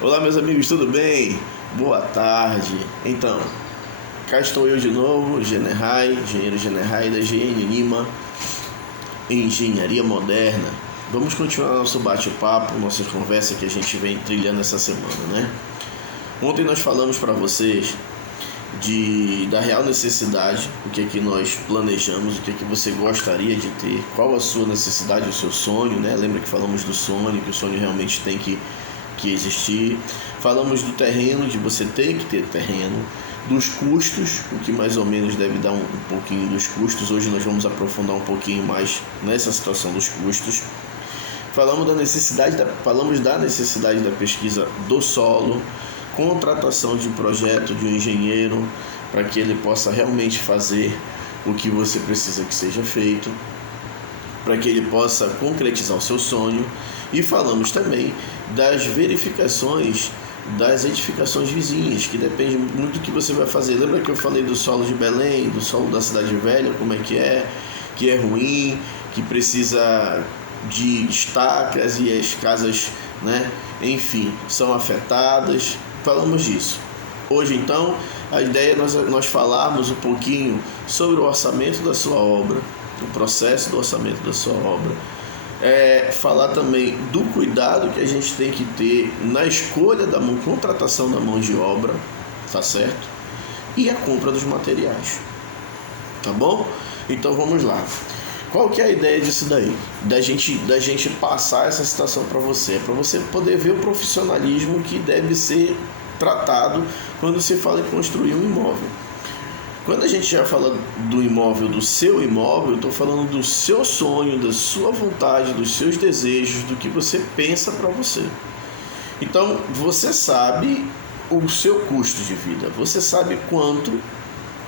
Olá, meus amigos, tudo bem? Boa tarde. Então, cá estou eu de novo, engenheiro Generai da GN Lima, Engenharia Moderna. Vamos continuar nosso bate-papo, nossa conversa que a gente vem trilhando essa semana, né? Ontem nós falamos para vocês da real necessidade, o que é que nós planejamos, o que é que você gostaria de ter, qual a sua necessidade, o seu sonho, né? Lembra que falamos do sonho, que o sonho realmente tem que existir. Falamos do terreno, de você ter que ter terreno, dos custos, o que mais ou menos deve dar um pouquinho dos custos. Hoje nós vamos aprofundar um pouquinho mais nessa situação dos custos. Falamos da necessidade da pesquisa do solo, contratação de projeto de um engenheiro para que ele possa realmente fazer o que você precisa que seja feito, para que ele possa concretizar o seu sonho. E falamos também das verificações das edificações vizinhas, que depende muito do que você vai fazer. Lembra que eu falei do solo de Belém, do solo da Cidade Velha, como é que é ruim, que precisa de estacas e as casas, né, enfim, são afetadas. Falamos disso. Hoje, então, a ideia é nós falarmos um pouquinho sobre o orçamento da sua obra, o processo do orçamento da sua obra. Falar também do cuidado que a gente tem que ter na escolha da contratação da mão de obra, tá certo? E a compra dos materiais, tá bom? Então vamos lá. Qual que é a ideia disso daí? Da gente passar essa situação para você poder ver o profissionalismo que deve ser tratado quando se fala em construir um imóvel. Quando a gente já fala do imóvel, do seu imóvel, eu estou falando do seu sonho, da sua vontade, dos seus desejos, do que você pensa para você. Então, você sabe o seu custo de vida, você sabe quanto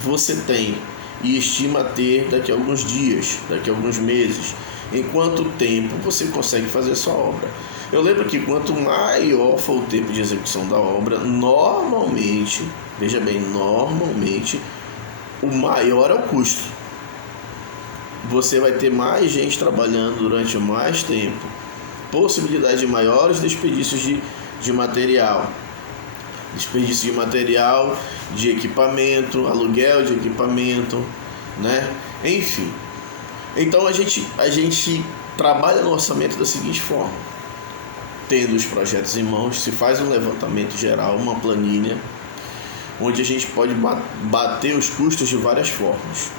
você tem e estima ter daqui a alguns dias, daqui a alguns meses, em quanto tempo você consegue fazer a sua obra. Eu lembro que quanto maior for o tempo de execução da obra, normalmente, veja bem, o maior é o custo. Você vai ter mais gente trabalhando durante mais tempo, possibilidade de maiores desperdícios de material, de equipamento, aluguel de equipamento, né? Enfim. Então a gente trabalha no orçamento da seguinte forma: tendo os projetos em mãos, se faz um levantamento geral, uma planilha, onde a gente pode bater os custos de várias formas.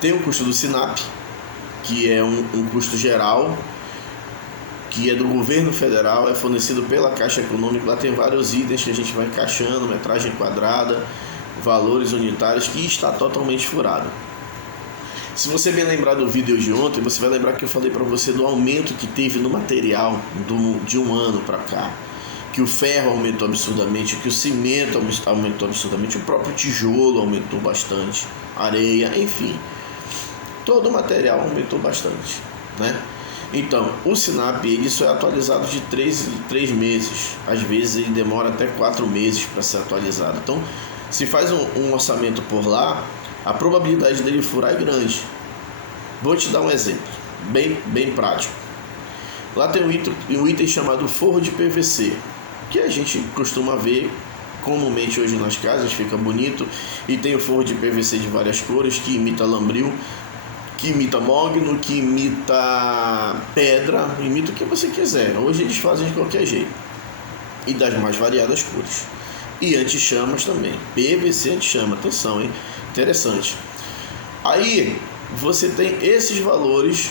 Tem o custo do SINAP, que é um custo geral, que é do governo federal, é fornecido pela Caixa Econômica. Lá tem vários itens que a gente vai encaixando, metragem quadrada, valores unitários, que está totalmente furado. Se você bem lembrar do vídeo de ontem, você vai lembrar que eu falei para você do aumento que teve no material de um ano para cá, que o ferro aumentou absurdamente, que o cimento aumentou absurdamente, o próprio tijolo aumentou bastante, areia, enfim, todo o material aumentou bastante, né? Então, o SINAP, isso é atualizado de 3 meses, às vezes ele demora até 4 meses para ser atualizado. Então, se faz um orçamento por lá, a probabilidade dele furar é grande. Vou te dar um exemplo, bem prático. Lá tem um item chamado forro de PVC, que a gente costuma ver comumente hoje nas casas, fica bonito, e tem o forro de PVC de várias cores, que imita lambril, que imita mogno, que imita pedra, imita o que você quiser. Hoje eles fazem de qualquer jeito, e das mais variadas cores. E anti-chamas também, PVC anti-chama, atenção, hein? Interessante. Aí você tem esses valores,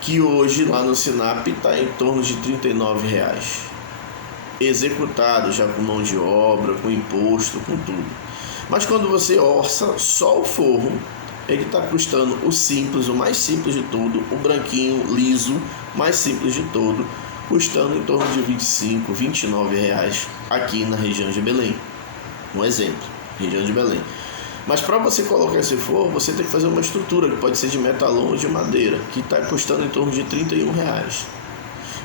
que hoje lá no SINAP está em torno de R$39, executado já com mão de obra, com imposto, com tudo. Mas quando você orça só o forro, ele está custando o simples, o mais simples de tudo, o branquinho, liso, mais simples de todo, custando em torno de R$25, R$29 aqui na região de Belém. Um exemplo, região de Belém. Mas para você colocar esse forro, você tem que fazer uma estrutura, que pode ser de metalon ou de madeira, que está custando em torno de R$31.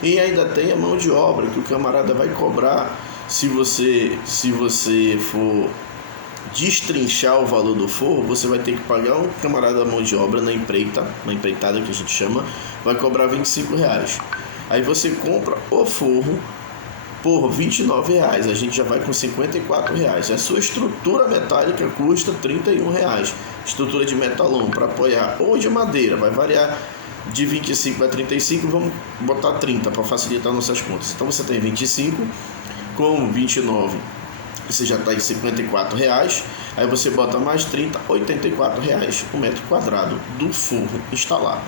E ainda tem a mão de obra, que o camarada vai cobrar, se você for destrinchar o valor do forro, você vai ter que pagar um camarada da mão de obra na empreitada que a gente chama, vai cobrar R$25. Aí você compra o forro Porra, R$29, a gente já vai com R$54. A sua estrutura metálica custa R$31. Estrutura de metalon para apoiar ou de madeira, vai variar de 25 a 35, vamos botar 30 para facilitar nossas contas. Então você tem 25 com 29, você já está em R$54. Aí você bota mais 30, R$84 o metro quadrado do forro instalado.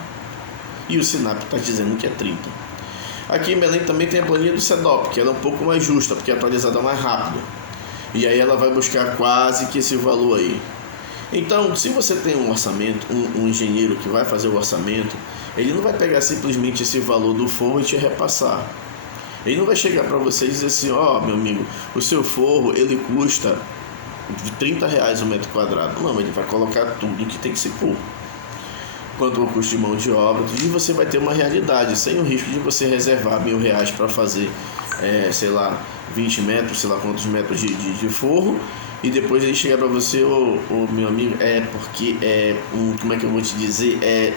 E o Sinap está dizendo que é 30. Aqui em Belém também tem a planilha do CEDOP, que ela é um pouco mais justa, porque é atualizada mais rápido. E aí ela vai buscar quase que esse valor aí. Então, se você tem um orçamento, um engenheiro que vai fazer o orçamento, ele não vai pegar simplesmente esse valor do forro e te repassar. Ele não vai chegar para você e dizer assim, ó, meu amigo, o seu forro, ele custa R$30 o metro quadrado. Não, ele vai colocar tudo que tem que se pôr. Quanto ao custo de mão de obra, e você vai ter uma realidade, sem o risco de você reservar R$1.000 para fazer, 20 metros, sei lá quantos metros de forro, e depois ele chegar para você, meu amigo, como é que eu vou te dizer, é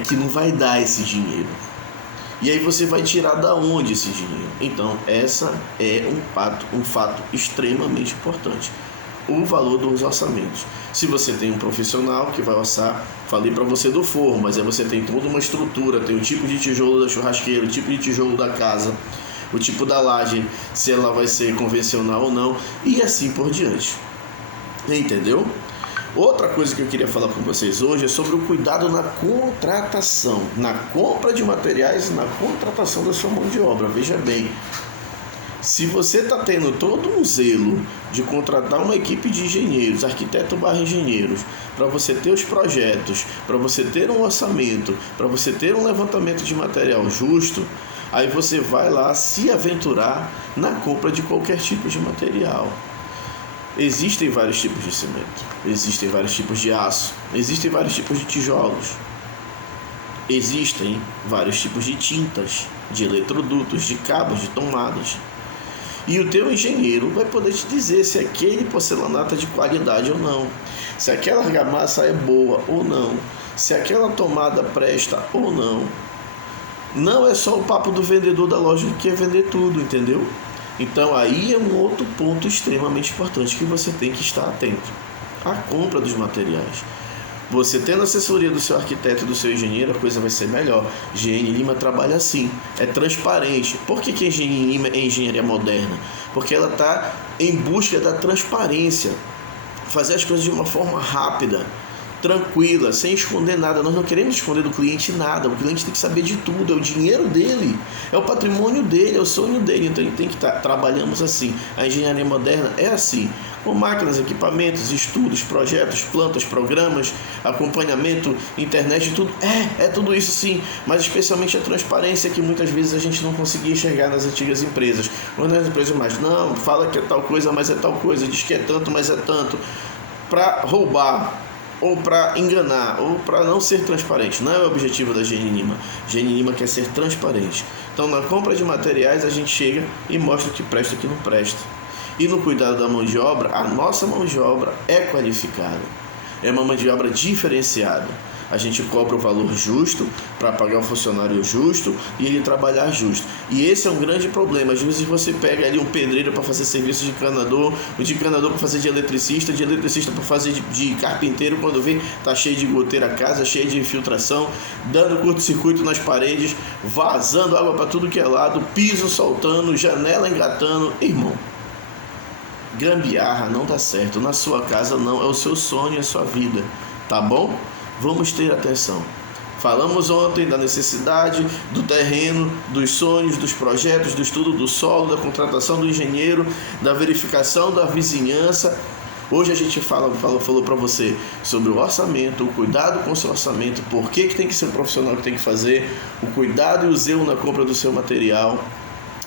que não vai dar esse dinheiro. E aí você vai tirar da onde esse dinheiro? Então, essa é um fato extremamente importante. O valor dos orçamentos. Se você tem um profissional que vai orçar, falei para você do forro, mas aí você tem toda uma estrutura, tem o tipo de tijolo da churrasqueira, o tipo de tijolo da casa, o tipo da laje, se ela vai ser convencional ou não, e assim por diante. Entendeu? Outra coisa que eu queria falar com vocês hoje é sobre o cuidado na contratação, na compra de materiais e na contratação da sua mão de obra. Veja bem, se você está tendo todo um zelo de contratar uma equipe de engenheiros, arquiteto/engenheiros, para você ter os projetos, para você ter um orçamento, para você ter um levantamento de material justo, aí você vai lá se aventurar na compra de qualquer tipo de material. Existem vários tipos de cimento, existem vários tipos de aço, existem vários tipos de tijolos, existem vários tipos de tintas, de eletrodutos, de cabos, de tomadas. E o teu engenheiro vai poder te dizer se aquele porcelanato é de qualidade ou não, se aquela argamassa é boa ou não, se aquela tomada presta ou não. Não é só o papo do vendedor da loja que quer vender tudo, entendeu? Então aí é um outro ponto extremamente importante que você tem que estar atento. A compra dos materiais. Você tendo assessoria do seu arquiteto e do seu engenheiro, a coisa vai ser melhor. GN Lima trabalha assim, é transparente. Por que a GN Lima é engenharia moderna? Porque ela está em busca da transparência. Fazer as coisas de uma forma rápida, tranquila, sem esconder nada. Nós não queremos esconder do cliente nada. O cliente tem que saber de tudo, é o dinheiro dele, é o patrimônio dele, é o sonho dele. Então ele tem que estar. Trabalhamos assim. A engenharia moderna é assim, com máquinas, equipamentos, estudos, projetos, plantas, programas, acompanhamento, internet, tudo. É tudo isso sim, mas especialmente a transparência que muitas vezes a gente não conseguia enxergar nas antigas empresas. Ou nas empresas mais, não, fala que é tal coisa, mas é tal coisa, diz que é tanto, mas é tanto, para roubar, ou para enganar, ou para não ser transparente. Não é o objetivo da GN Lima. GN Lima quer ser transparente. Então, na compra de materiais, a gente chega e mostra o que presta e o que não presta. E no cuidado da mão de obra, a nossa mão de obra é qualificada. É uma mão de obra diferenciada. A gente cobra o valor justo para pagar o funcionário justo e ele trabalhar justo. E esse é um grande problema. Às vezes você pega ali um pedreiro para fazer serviço de encanador, o de encanador para fazer de eletricista para fazer de carpinteiro, quando vê, tá cheio de goteira a casa, cheio de infiltração, dando curto-circuito nas paredes, vazando água para tudo que é lado, piso soltando, janela engatando. Irmão, gambiarra não dá certo. Na sua casa não, é o seu sonho, é a sua vida, tá bom? Vamos ter atenção. Falamos ontem da necessidade do terreno, dos sonhos, dos projetos, do estudo do solo, da contratação do engenheiro, da verificação da vizinhança. Hoje a gente falou para você sobre o orçamento, o cuidado com o seu orçamento, por que tem que ser um profissional que tem que fazer, o cuidado e o zelo na compra do seu material,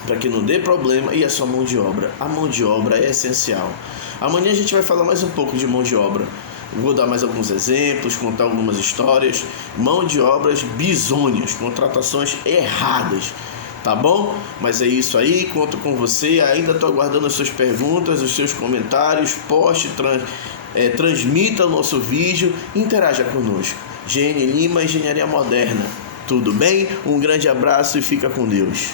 para que não dê problema, e a sua mão de obra. A mão de obra é essencial. Amanhã a gente vai falar mais um pouco de mão de obra. Vou dar mais alguns exemplos, contar algumas histórias. Mão de obras bizonhas, contratações erradas, tá bom? Mas é isso aí, conto com você. Ainda estou aguardando as suas perguntas, os seus comentários. Poste, transmita o nosso vídeo, interaja conosco. GN Lima, Engenharia Moderna. Tudo bem? Um grande abraço e fica com Deus.